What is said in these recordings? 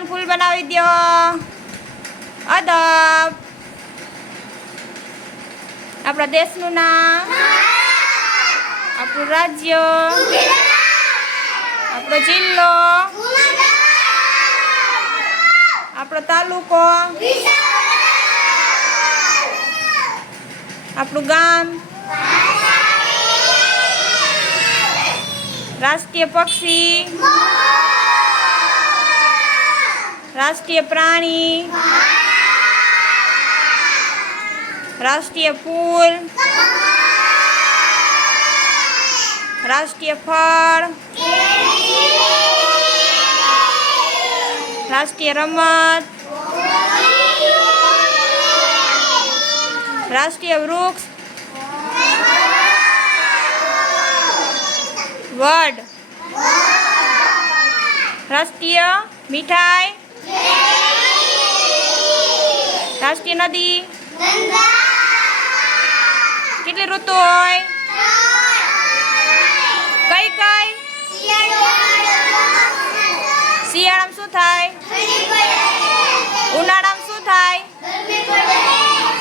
બધાને ફૂલ બનાવી દો. અદબ. આપણા દેશનું નામ, આપણું રાજ્ય, આપણો જિલ્લો, આપણો તાલુકો, આપણું ગામ, રાષ્ટ્રીય પક્ષી, રાષ્ટ્રીય પ્રાણી, રાષ્ટ્રીય ફૂલ, રાષ્ટ્રીય ફળ, રાષ્ટ્રીય રમત, રાષ્ટ્રીય વૃક્ષ, વડ, રાષ્ટ્રીય મીઠાઈ, રાષ્ટ્રીય નદી. કેટલી ઋતુ હોય? કઈ કઈ? શિયાળામાં શું થાય? ઉનાળામાં શું થાય?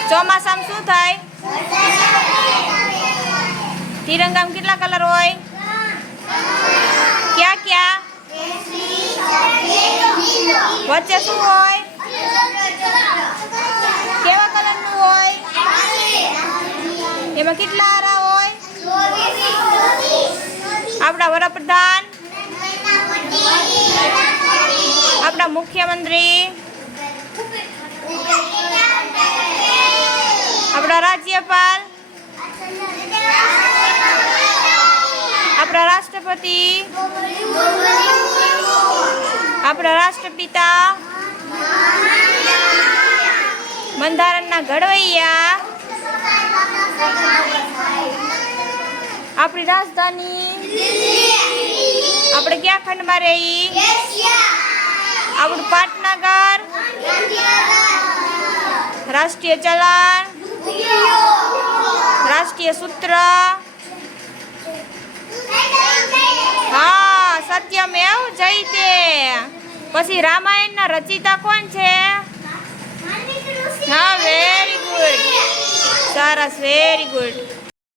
ચોમાસામાં શું થાય? તિરંગામાં કેટલા કલર હોય? ક્યાં ક્યાં? વચ્ચે શું હોય? કેવા કલરનું હોય? એમાં કેટલા આરા હોય? આપણા વડાપ્રધાન, આપણા મુખ્યમંત્રી, આપણા રાજ્યપાલ, આપણા રાષ્ટ્રપતિ, આપણા રાષ્ટ્રપિતા, બંધારણના ઘડવૈયા, આપણી રાજધાની, આપણે ક્યાં ખંડમાં રહી? આપણું પાટનગર, રાષ્ટ્રીય ચલણ, રાષ્ટ્રીય સૂત્ર. હા, સત્યમેવ જયતે. પછી રામાયણના રચિતા કોણ છે? હા, વેરી ગુડ, સરસ, વેરી ગુડ.